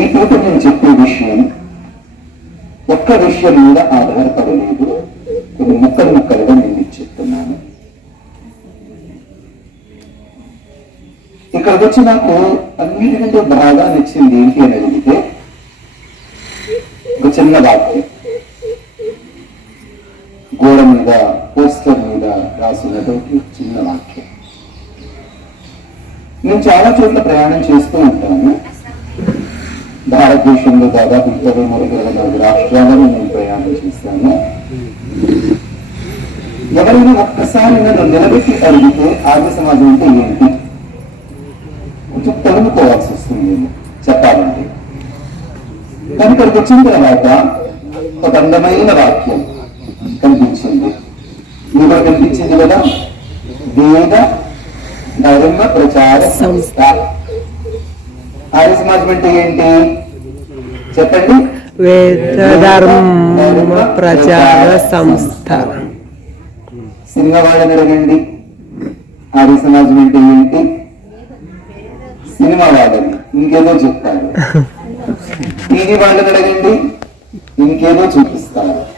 ఈ పూట నేను చెప్పే విషయం ఒక్క విషయం మీద ఆధారపడలేదు. కొన్ని ముక్కలు ముక్కలుగా నేను చెప్తున్నాను. ఇక్కడికి వచ్చి నాకు అన్నిటికంటే బాగా నచ్చింది ఏంటి అని అడిగితే ఒక చిన్న వాక్యం. గోడ మీద పోస్టర్ మీద రాసినటువంటి చిన్న వాక్యం నేను చాలా చోట్ల ప్రయాణం చేస్తూ ఉంటాను. భారతదేశంలో దాదాపు ఇరవై మూడు ఇరవై నాలుగు రాష్ట్రాలను నేను ప్రయాణం చేశాను. ఎవరైనా ఒక్కసారి నన్ను నిలబెట్టి అడిగితే ఆర్య సమాజం అంటే ఏంటి? కొంచెం తరుముకోవాల్సి వస్తుంది. చెప్పాలంటే కానీ ఇక్కడికి వచ్చిన తర్వాత ఒక అందమైన వాక్యం కనిపించింది. ఇది కూడా కనిపించింది కదా? వేద ధర్మ ప్రచార సంస్థ. ఆర్య సమాజం అంటే ఏంటి? చెప్పండి. వేదధర్మ ప్రచార సంస్థ. సినిమా వాళ్ళని అడగండి. ఆర్య సమాజం అంటే ఏంటి? సినిమా వాళ్ళని. ఇంకేదో చెప్తారు. టీవీ వాళ్ళని అడగండి. ఇంకేదో చూపిస్తారు.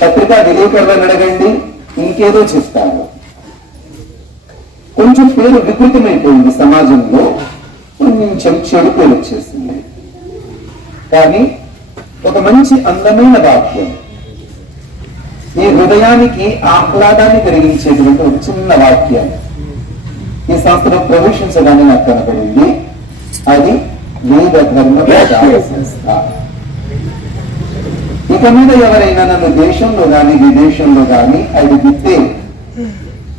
పత్రికా విలేకరులను అడగండి. ఇంకేదో చెప్తారు. కొంచెం పేరు వికృతమైపోయింది సమాజంలో. కొంచెం చెడు పేరు వచ్చేసింది. కానీ ఒక మంచి అందమైన వాక్యం. ఈ హృదయానికి ఆహ్లాదాన్ని కలిగించేటువంటి ఒక చిన్న వాక్యం. ఈ సంస్థలో ప్రవేశించగానే నాకు కనపడింది అది వేద ధర్మ సంస్థ. ఇక మీద ఎవరైనా నన్ను దేశంలో కానీ విదేశంలో కానీ అది అడిగితే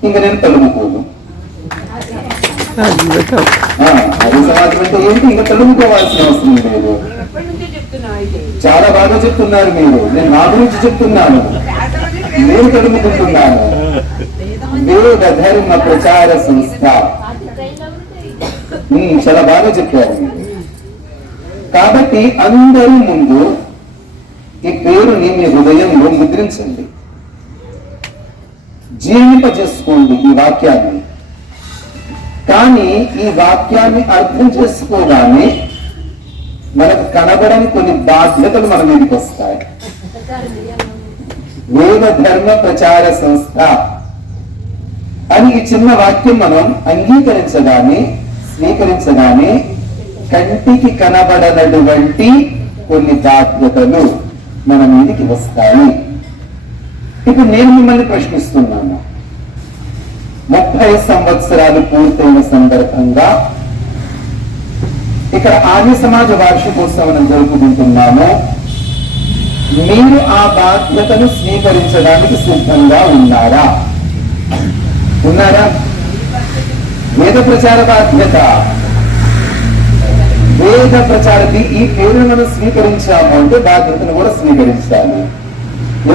ఇంక నేను తలుపుకోను అది సమాజం అంటే ఏంటి? ఇంకా తలుపుకోవాల్సిన అవసరం లేదు. చాలా బాగా చెప్తున్నారు మీరు. నేను నా గురించి చెప్తున్నాను. నేను తడుముకుంటున్నాను వేద ధర్మ ప్రచార సంస్థ. చాలా బాగా చెప్పారు. కాబట్టి అందరూ ముందు ఈ పేరుని మీ హృదయంలో ముద్రించండి. జీవింపజేసుకోండి ఈ వాక్యాన్ని. కానీ ఈ వాక్యాన్ని అర్థం చేసుకోగానే మనకు కనబడని కొన్ని బాధ్యతలు మన మీదకి వస్తాయి. వేద ధర్మ ప్రచార సంస్థ అని ఈ చిన్న వాక్యం మనం అంగీకరించగానే స్వీకరించగానే కంటికి కనబడనటువంటి కొన్ని బాధ్యతలు మన మీదకి వస్తాయి. ఇప్పుడు నేను మిమ్మల్ని ప్రశ్నిస్తున్నాను. ముప్పై సంవత్సరాలు పూర్తయిన సందర్భంగా ఇక్కడ ఆర్య సమాజ వార్షికోత్సవం జరుపుకుంటున్నాము. మీరు ఆ బాధ్యతను స్వీకరించడానికి సిద్ధంగా ఉన్నారా? ఉన్నారా? వేద ప్రచార బాధ్యత. వేద ప్రచారకి ఈ పేరును మనం స్వీకరించాము అంటే బాధ్యతను కూడా స్వీకరించాలి.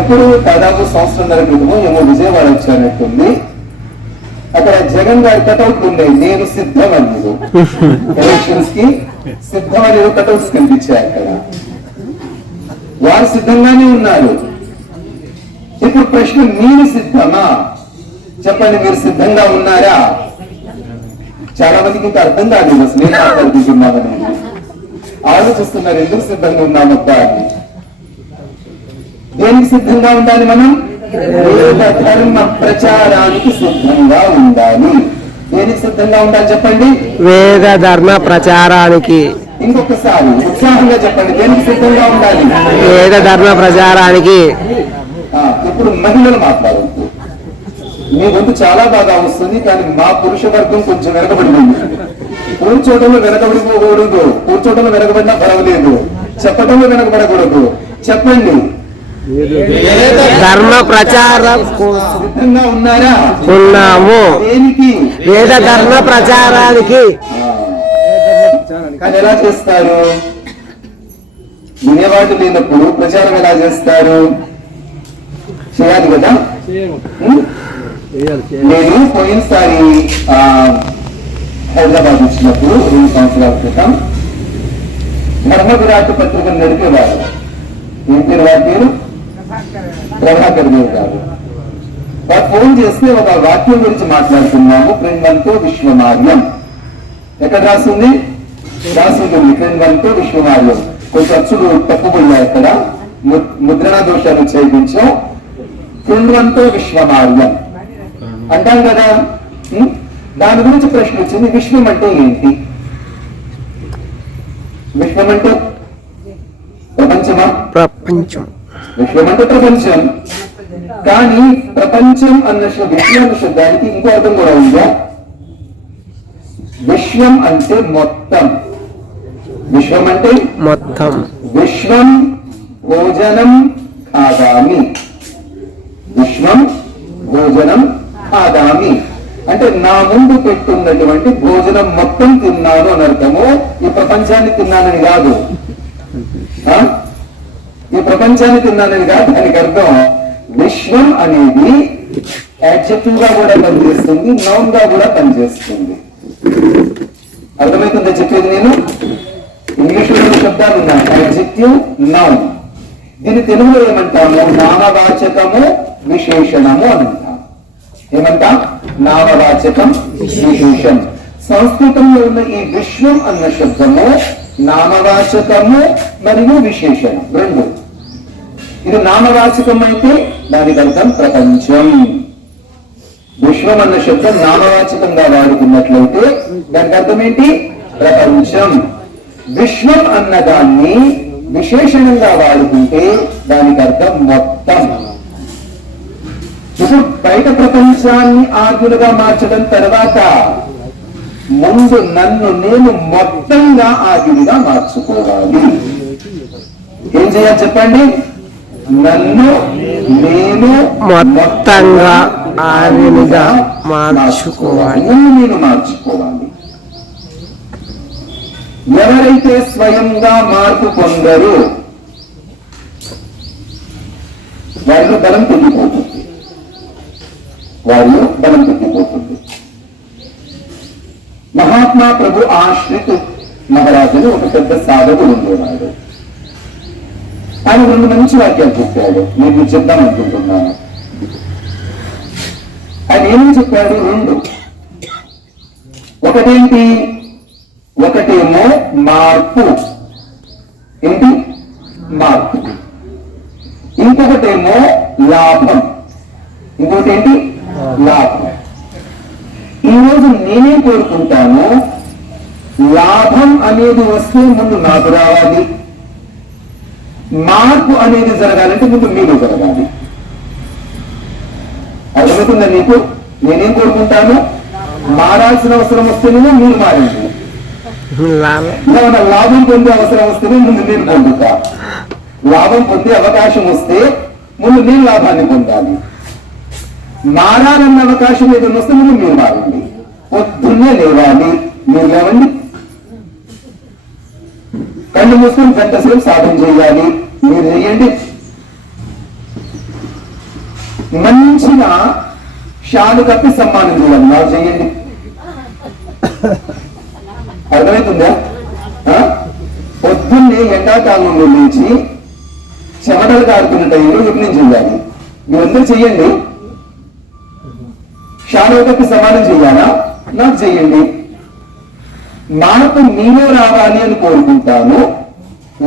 ఎప్పుడు దాదాపు సంవత్సరంన్నర క్రితము ఏమో విజయవాడ వచ్చానట్టుంది. అక్కడ జగన్ గారి కటౌట్ ఉండే. నేను సిద్ధం అని ఎలక్షన్స్కి సిద్ధం అని కటౌట్స్ కనిపించాయి అక్కడ. వారు సిద్ధంగానే ఉన్నారు. ఇప్పుడు ప్రశ్న మీరు సిద్ధమా? చెప్పండి మీరు సిద్ధంగా ఉన్నారా? చాలా మందికి ఇంకా అర్థం కాలేదు. అసలు నేను మాట్లాడుతున్నామని ఆలోచిస్తున్నారు ఎందుకు సిద్ధంగా ఉన్నామబ్బా? అని. దేనికి సిద్ధంగా ఉండాలి మనం? వేద ధర్మ ప్రచారానికి సిద్ధంగా ఉండాలి. దేనికి సిద్ధంగా ఉండాలి చెప్పండి? వేద ధర్మ ప్రచారానికి. ఇంకొకసారి ఉత్సాహంగా చెప్పండి దేనికి సిద్ధంగా ఉండాలి? వేద ధర్మ ప్రచారానికి. ఇప్పుడు మహిళలు మాట్లాడవద్దు మీ గొంతు చాలా బాగా వస్తుంది కానీ మా పురుష వర్గం కొంచెం వెనకబడింది కూర్చోటంలో వెనకబడిపోకూడదు. కూర్చోటంలో వెనకబడినా పర్వాలేదు. చెప్పటంలో వెనకబడకూడదు. చెప్పండి. ధర్మ ప్రచారం కోసం ఉన్నాము. దేనికి? వేద ధర్మ ప్రచారానికి. ఎలా చేస్తారు? వినేవాడు లేనప్పుడు ప్రచారం ఎలా చేస్తారు? చేయాలి కదా? నేను పోయినసారి ఆ, హైదరాబాద్ వచ్చినప్పుడు రెండు సంవత్సరాల క్రితం ధర్మ విరాట్ పత్రికను నడిపేవారు. ఏం పేరు వారి పేరు? ప్రభాకర్ దేవ్ గారు. వారు ఫోన్ చేస్తే ఒక వాక్యం గురించి మాట్లాడుతున్నాము. క్రిందంతో విశ్వమార్యం. ఎక్కడ రాసింది? రాసింది క్రిందంతో విశ్వమార్యం. కొంచెం అచ్చులు తప్పుకున్నాయి అక్కడ ముద్రణ దోషాలు చేయించాం క్రిందంతో విశ్వమార్యం. అంటాం కదా. దాని గురించి ప్రశ్న వచ్చింది. విశ్వం అంటే ఏంటి? విశ్వం అంటే ప్రపంచమా? ప్రపంచం. విశ్వం అంటే ప్రపంచం. కానీ ప్రపంచం అన్న విశ్వం శబ్దానికి ఇంకో అర్థం కూడా ఉందా? విశ్వం అంటే మొత్తం. విశ్వం అంటే? మొత్తం. విశ్వం భోజనం ఖాదామి విశ్వం భోజనం ఖాదామి అంటే నా ముందు పెట్టున్నటువంటి భోజనం మొత్తం తిన్నాను అని అర్థము ఈ ప్రపంచాన్ని తిన్నానని కాదు? ఈ ప్రపంచాన్ని తిన్నానని కాదు దానికి అర్థం విశ్వం అనేది యాడ్జెక్టివ్గా కూడా పనిచేస్తుంది నౌన్గా కూడా పనిచేస్తుంది. అర్థమవుతుందా చెప్పేది నేను? ఇంగ్లీష్లో శబ్దాలు ఉన్నాయి యాడ్జెక్టివ్ నౌన్. దీన్ని తెలుగులో ఏమంటాము? నామవాచకము విశేషణము అని అంటాం. ఏమంటాం? నామవాచకం విశేషణం. సంస్కృతంలో ఉన్న ఈ విశ్వం అన్న శబ్దము నామవాచకము మరియు విశేషణం రెండు. ఇది నామవాచకం అయితే దానికి అర్థం ప్రపంచం. విశ్వం అన్న శబ్దం నామవాచకంగా వాడుకున్నట్లయితే దానికి అర్థం ఏంటి ప్రపంచం. విశ్వం అన్న దాన్ని విశేషణంగా వాడుకుంటే దానికి అర్థం మొత్తం. ఇప్పుడు బయట ప్రపంచాన్ని ఆజ్ఞలుగా మార్చడం తర్వాత ముందు నన్ను నేను మొత్తంగా ఆజ్ఞుడిగా మార్చుకోవాలి. ఏం చేయాలి చెప్పండి? నన్ను నేను మొత్తంగా ఆజ్ఞుడిగా మార్చుకోవాలి. నేను మార్చుకోవాలి. ఎవరైతే స్వయంగా మార్పు పొందరు వారిలో బలం తగ్గిపోతుంది వారిలో బలం తగ్గిపోతుంది మహాత్మా ప్రభు ఆశ్రిత్ మహారాజుని ఒక పెద్ద సాధకుడు ఉండేవాడు ఆయన రెండు మంచి వాక్యాలు చెప్పాడు. నేను మీకు చెప్దాం అనుకుంటున్నాను. ఆయన ఏమని చెప్పాడు? రెండు. ఒకటేంటి? ఒకటేమో మార్పు. ఏంటి? మార్పు. ఇంకొకటేమో లాభం. ఇంకొకటి ఏంటి? లాభం. ఈ రోజు నేనేం కోరుకుంటాను? లాభం అనేది వస్తే ముందు నాకు రావాలి. మార్పు అనేది జరగాలంటే ముందు మీరు జరగాలి. అర్థమవుతుందా నీకు? నేనేం కోరుకుంటాను? మారాల్సిన అవసరం వస్తేనేమో మీరు మారండి లాభం లాభం పొందే అవసరం వస్తేనే ముందు నేను పొందుతా. లాభం పొందే అవకాశం వస్తే ముందు నేను లాభాన్ని పొందాలి. మారాలన్న అవకాశం ఏదైనా వస్తే ముందు మీరు మారండి. పొద్దున్నే లేవాలి. మీరు లేవండి. కళ్ళు మూసుకొని గంట సేపు సాధన చేయాలి. మీరు చేయండి మంచిగా షాలు కప్పి సమ్మానం చేయాలి. నాకు చేయండి. అర్థమవుతుందా పొద్దున్నే ఎండాకాలంలో లేచి చెమటలు కారుతున్న టైంలో యజ్ఞం చేయాలి? మీరందరూ చెయ్యండి షాలోకకి సమానం చేయాలా? నాకు చెయ్యండి నాకు నేనే రావాలి అని కోరుకుంటాను.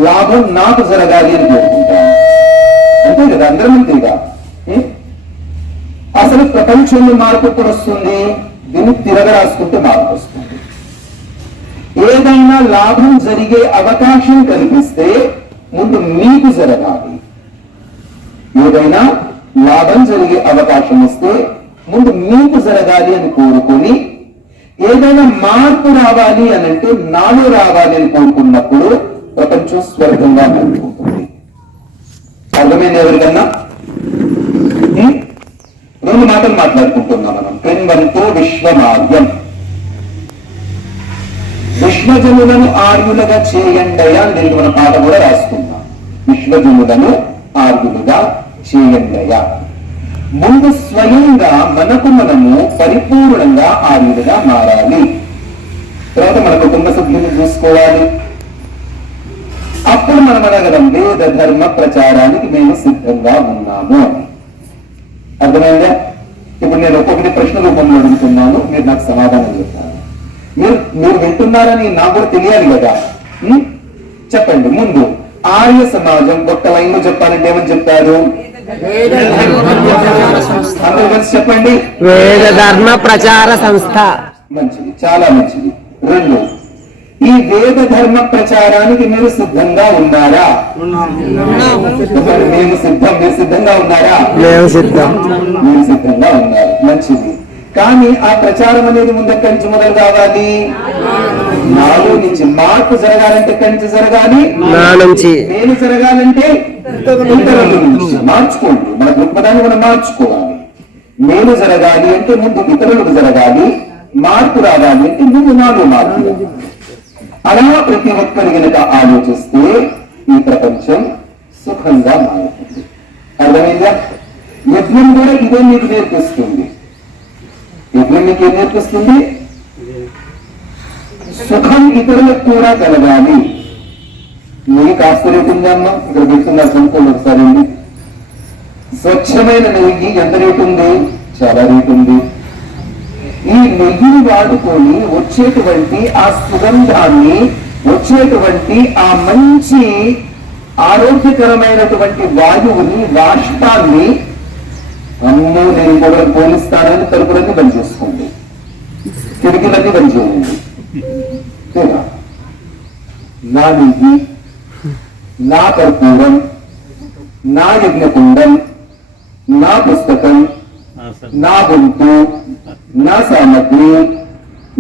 లాభం నాకు జరగాలి అని కోరుకుంటాను అంతే కదా అందరం అంతేగా అసలు ప్రపంచంలో మార్పు ఎప్పుడు వస్తుంది? దీన్ని తిరగరాసుకుంటే మార్పు వస్తుంది. ఏదైనా లాభం జరిగే అవకాశం కనిపిస్తే ముందు మీకు జరగాలి. ఏదైనా లాభం జరిగే అవకాశం వస్తే ముందు మీకు జరగాలి అని కోరుకొని ఏదైనా మార్పు రావాలి అని అంటే నాలో రావాలి అని కోరుకున్నప్పుడు ప్రపంచం స్వర్గంగా మారిపోతుంది. అర్థమైంది ఎవరికన్నా? రెండు మాటలు మాట్లాడుకుంటున్నాం మనం. క్రిందంతో విశ్వమార్గం. విశ్వజనులను ఆర్యులుగా చేయండయా దీనికి మన పాట కూడా రాసుకుందాం. విశ్వజనులను ఆర్యులుగా చేయండయా ముందు స్వయంగా మనకు మనము పరిపూర్ణంగా ఆర్యులుగా మారాలి. తర్వాత మన కుటుంబ సభ్యులు చూసుకోవాలి. అప్పుడు మనం అనగలం వేద ధర్మ ప్రచారానికి మేము సిద్ధంగా ఉన్నాము. అని అర్థమైందా? ఇప్పుడు నేను ఒక్కొక్కటి ప్రశ్న రూపంలో అడుగుతున్నాను మీరు నాకు సమాధానం చెప్తాను మీరు మీరు వింటున్నారని నాకు కూడా తెలియాలి కదా? చెప్పండి ముందు ఆర్య సమాజం ఒక్క లైన్లో చెప్పాలంటే ఏమని చెప్తారు? అందరూ కలిసి చెప్పండి. వేద ధర్మ ప్రచార సంస్థ. మంచిది చాలా మంచిది. రెండు ఈ వేద ధర్మ ప్రచారానికి మీరు సిద్ధంగా ఉన్నారా? మేము సిద్ధం మీరు సిద్ధంగా ఉన్నారా? మేము సిద్ధం. మీరు సిద్ధంగా ఉన్నారు. మంచిది. కానీ ఆ ప్రచారం అనేది ముందు ఎక్కడి నుంచి మొదలు కావాలి. నాలో నుంచి మార్పు జరగాలంటే ఎక్కడి నుంచి. జరగాలి నేను జరగాలంటే ఇతరుల నుంచి. మార్చుకోండి. మన దృక్పథాన్ని మనం మార్చుకోవాలి. నేను జరగాలి అంటే ముందు ఇతరులకు జరగాలి. మార్పు రావాలి అంటే ముందు నాలో మార్పు. అలా ప్రతి ఒక్కరు గనక ఆలోచిస్తే ఈ ప్రపంచం సుఖంగా మారుతుంది. అర్థమైందా? యజ్ఞం కూడా ఇదే మీకు నేర్పిస్తుంది. యజ్ఞం మీకు ఏం నేర్పిస్తుంది? సుఖం ఇతరులకు కూడా కలగాలి. నెయ్యి కాస్త ఇక్కడ పెట్టుకున్నారు కొనుక్కోండి ఒకసారి స్వచ్ఛమైన నెయ్యి ఎంత రేటు ఉంది? చాలా రేటు ఉంది. ఈ నెయ్యిని వాడుకొని వచ్చేటువంటి ఆ సుగంధాన్ని వచ్చేటువంటి ఆ మంచి ఆరోగ్యకరమైనటువంటి వాయువుని రాష్ట్రాన్ని అమ్మో నేను ఇంకొకరికి పోలిస్తానని తలుపులన్నీ బంద్ చేసుకోండి. కిటికీలన్నీ బంద్ చేయండి. నా నిధి నా కర్పూరం నా యజ్ఞకుండం నా పుస్తకం నా గొంతు నా సామగ్రి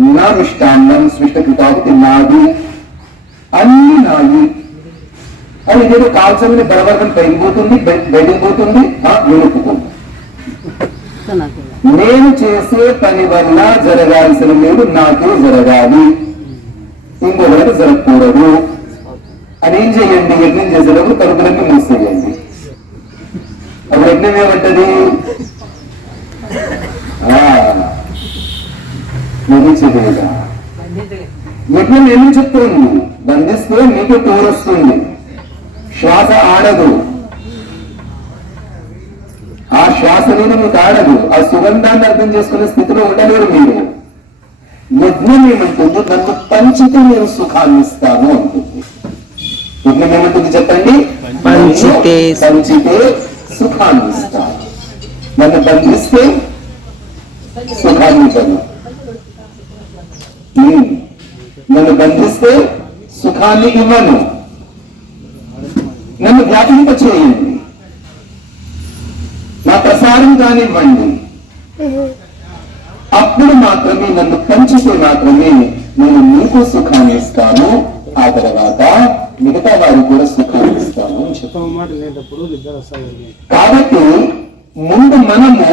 నా మిష్టాన్నం సృష్టకృతావతి నాది అన్ని నాయి. అది నేను కాల్చమని బలవర్గం పెరిగిపోతుంది బయటికి పోతుంది నేను చేసే పని వల్ల జరగాల్సిన మీరు నాకే జరగాలి. ఇంకొకరికి జరగకూడదు. అని ఏం చేయండి యజ్ఞం చేసేటప్పుడు తలుపులన్నీ మూసేయండి. అప్పుడు యజ్ఞం ఏమంటది? ముగించదేగా యజ్ఞం ఏమి చెప్తుంది బంధిస్తే మీకు తోరొస్తుంది శ్వాస ఆడదు. ఆ శ్వాస మీద మీకు ఆడదు. ఆ సుగంధాన్ని అర్థం చేసుకునే స్థితిలో ఉండలేరు మీరు. యజ్ఞం ఏమంటుంది? నన్ను పంచితే నేను సుఖాన్ని ఇస్తాను అంటుంది. యజ్ఞం ఏమంటుంది చెప్పండి? పంచితే నన్ను పంచితే సుఖాన్ని ఇస్తాను. నన్ను బంధిస్తే సుఖాన్ని ఇవ్వను. నన్ను బంధిస్తే సుఖాన్ని ఇవ్వను. నన్ను వ్యాపింప చేయండి. నా ప్రసారం కానివ్వండి. అప్పుడు మాత్రమే నన్ను పంచితే మాత్రమే నేను నీకు సుఖాన్ని ఇస్తాను. ఆ తర్వాత మిగతా వారికి కూడా సుఖాన్ని ఇస్తాను కాబట్టి ముందు మనము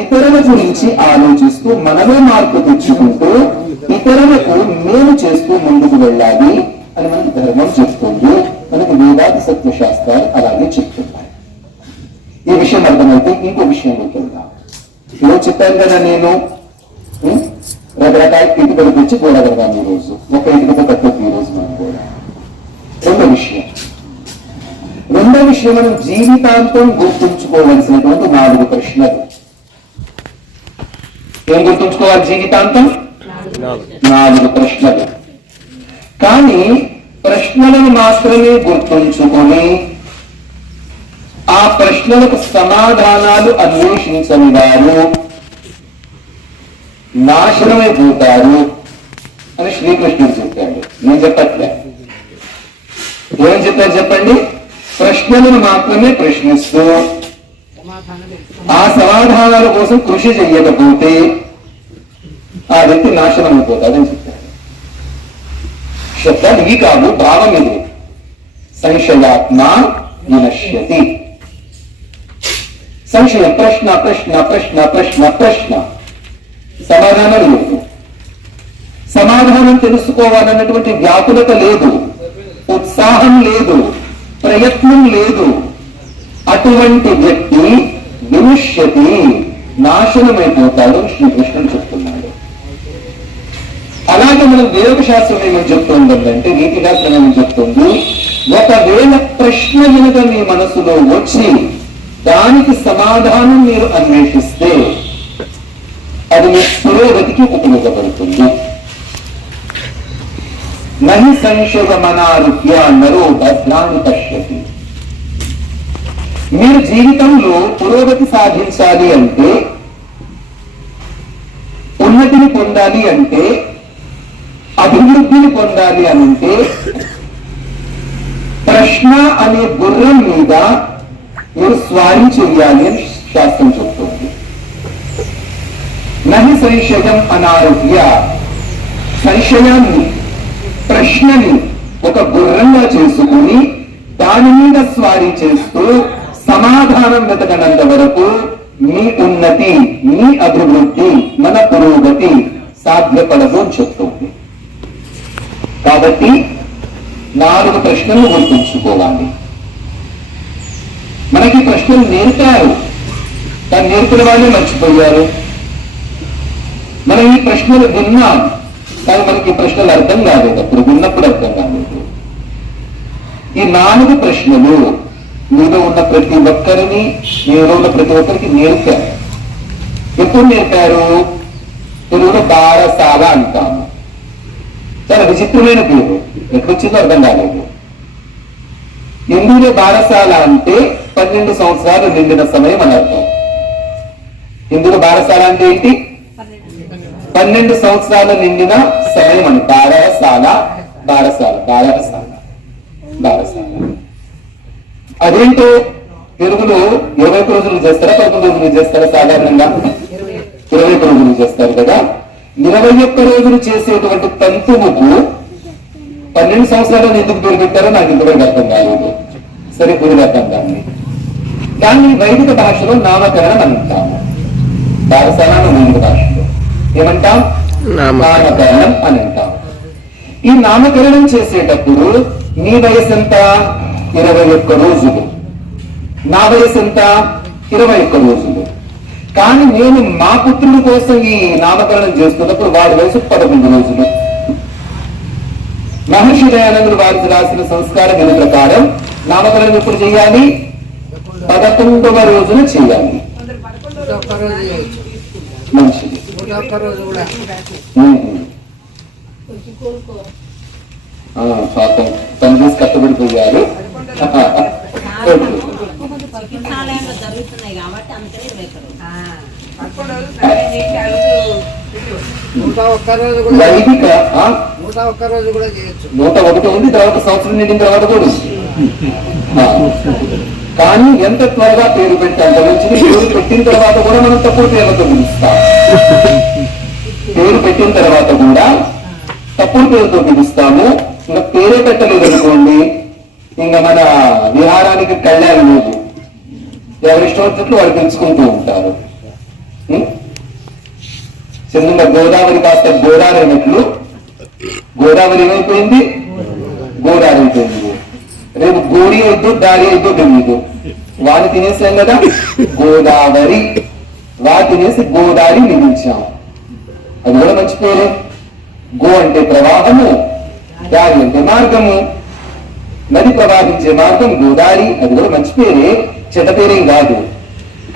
ఇతరుల గురించి ఆలోచిస్తూ మనమే మార్పు తెచ్చుకుంటూ ఇతరులకు మేలు చేస్తూ ముందుకు వెళ్ళాలి అని మనకి ధర్మం చెప్తుంది మనకి వేదాది సత్వశాస్త్రాలు అలాగే చెప్తున్నాయి. ఈ విషయం అర్థమైతే ఇంకో విషయంలోకి వెళ్దాం ఈరోజు చెప్పాను కదా నేను. రకరకాల ఇటుకలు తెచ్చి కూడగడదాం ఈరోజు ఒక ఇటుకతో కట్టొద్దు ఈరోజు మనం కూడా. రెండో విషయం. రెండో విషయం మనం జీవితాంతం గుర్తుంచుకోవలసినటువంటి నాలుగు ప్రశ్నలు. ఏం గుర్తుంచుకోవాలి జీవితాంతం? నాలుగు ప్రశ్నలు. కానీ ప్రశ్నలను మాత్రమే గుర్తుంచుకొని ఆ ప్రశ్నలకు సమాధానాలు అన్వేషించని వారు నాశనమైపోతారు అని శ్రీకృష్ణుడు చెప్పాడు. నేను చెప్పట్లే. ఏం చెప్పారు చెప్పండి? ప్రశ్నలను మాత్రమే ప్రశ్నిస్తూ ఆ సమాధానాల కోసం కృషి చెయ్యకపోతే ఆ వ్యక్తి నాశనం అయిపోతాడని చెప్పాడు శబ్దం ఇది కాదు భావం ఇది. సంశయాత్మ వినశ్యతి. సంశయం ప్రశ్న ప్రశ్న ప్రశ్న ప్రశ్న ప్రశ్న. సమాధానం లేదు. సమాధానం తెలుసుకోవాలన్నటువంటి వ్యాకులత లేదు. ఉత్సాహం లేదు. ప్రయత్నం లేదు. అటువంటి వ్యక్తి వినుష్యతి నాశనమైపోతాడు శ్రీకృష్ణుడు చెప్తున్నాడు అలాగే మనం వేరొక శాస్త్రం ఏమని చెప్తుందంటే నీతి శాస్త్రం ఏమని చెప్తుంది ఒకవేళ ప్రశ్న కనుక మీ మనసులో వచ్చి దానికి సమాధానం మీరు అన్వేషిస్తే అది మీ పురోగతికి ఉపయోగపడుతుంది. నహి సంశోధమనారుహ్య నరో భద్రాన్ని పశ్యతి. మీరు జీవితంలో పురోగతి సాధించాలి అంటే ఉన్నతిని పొందాలి అంటే అభివృద్ధిని పొందాలి అంటే ప్రశ్న అనే గుర్రం మీద మీరు స్వారీ చెయ్యాలి అని శాస్త్రం చెప్తుంది. నహి సంశయం అనారోగ్య సంశయాన్ని ప్రశ్నని ఒక గుర్రంగా చేసుకుని దాని మీద స్వారీ చేస్తూ సమాధానం వెతకనంత వరకు మీ ఉన్నతి మీ అభివృద్ధి మన పురోగతి సాధ్యపడదు అని చెప్తుంది. కాబట్టి నాలుగు ప్రశ్నలు గుర్తుంచుకోవాలి మనకి ప్రశ్నలు నేర్పారు. కానీ నేర్పిన వాళ్ళే మర్చిపోయారు. మనం ఈ ప్రశ్నలు విన్నాం. కానీ మనకి ప్రశ్నలు అర్థం కాలేదు. అప్పుడు విన్నప్పుడు అర్థం కాలేదు. ఈ నాలుగు ప్రశ్నలు మీలో ఉన్న ప్రతి ఒక్కరిని మీలో ఉన్న ప్రతి ఒక్కరికి నేర్పారు. ఎప్పుడు నేర్పారు? తెలుగులో బారసాల అంటాము. చాలా విచిత్రమైన పేరు ఎక్కడొచ్చిందో అర్థం కాలేదు. హిందీలో బారసాల అంటే పన్నెండు సంవత్సరాలు నిండిన సమయం అని అర్థం. హిందీలో బారసాల అంటే ఏంటి? పన్నెండు సంవత్సరాలు నిండిన సమయం అని. బారసాల బారసాల బారసాల బారసాల. అదేంటో తెలుగులో ఇరవై రోజులు చేస్తారా పదకొండు రోజులు చేస్తారా సాధారణంగా? ఇరవై రోజులు చేస్తారు కదా. ఇరవై ఒక్క రోజులు చేసేటువంటి తంతువుకు పన్నెండు సంవత్సరాలను ఎందుకు పేరు పెట్టారో నాకు ఇంతవరకు అర్థం కాలేదు. సరే అర్థం దాన్ని. దాన్ని వైదిక భాషలో నామకరణం అంటాము. బారసాలను వైదిక భాషలో. ఏమంటాం? నామకరణం. నామకరణం అని అంటాం. ఈ నామకరణం చేసేటప్పుడు నీ వయసు ఎంత ఇరవై ఒక్క రోజులు. నా వయసు ఎంత ఇరవై ఒక్క రోజులు. కానీ నేను మా పుత్రుడి కోసం ఈ నామకరణం చేస్తున్నప్పుడు వాడి వయసు పదకొండు రోజులు. మహర్షి దయానందుడు వారికి రాసిన సంస్కార విధి ప్రకారం? నామకరణం ఎప్పుడు చేయాలి? పదకొండవ రోజున చేయాలి. మంచిది. పాపం. పని చేసి కష్టపడిపోయారు చికిత్సాలయంలో జరుగుతున్నాయి కాబట్టి అందుకని ఇరవై ఒక్క రోజు. నూట ఒక్క రోజు కూడా రోజు చేయొచ్చు. నూట ఒకటి ఉంది తర్వాత సంవత్సరం నిండిన తర్వాత కూడా. కానీ ఎంత త్వరగా పేరు పెట్టి అంత మంచిది. పేరు పెట్టిన తర్వాత కూడా మనం తప్పుడు పేర్లతో పిలుస్తాం. పేరు పెట్టిన తర్వాత కూడా తప్పుడు పేరుతో పిలుస్తాము. ఇంకా పేరే పెట్టలేదు అనుకోండి ఇంకా మన విహారానికి కళ్యాణం లేదు. ఎవరి వచ్చినట్లు వాళ్ళు పెంచుకుంటూ ఉంటారు. చిన్న గోదావరి కాస్త గోదావరి అయినట్లు గోదావరి ఏమైపోయింది? గోదావరి అయిపోయింది. రేపు గోడి వద్దు దారి వద్దు తెలియదు వాడిని తినేసాం కదా? గోదావరి. వాడు తినేసి గోదావరి మిగిల్చాం. అది కూడా మంచి గో అంటే ప్రవాహము దారి అంటే మార్గము. నది ప్రవాహించే మార్గం గోదావరి అది కూడా మంచి పేరే చెడ్డ పేరేం కాదు.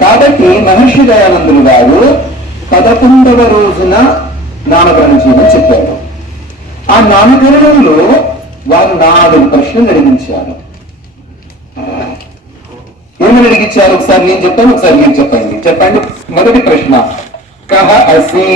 కాబట్టి మహర్షి దయానందులు గారు పదకొండవ రోజున నామకరణం చేయమని చెప్పారు. ఆ నామకరణంలో వారు నాలుగు ప్రశ్నలు అడిగించారు. ఏమని అడిగించారు? ఒకసారి నేను చెప్తాను ఒకసారి మీరు చెప్పండి. చెప్పండి. మొదటి ప్రశ్న కహ అసి?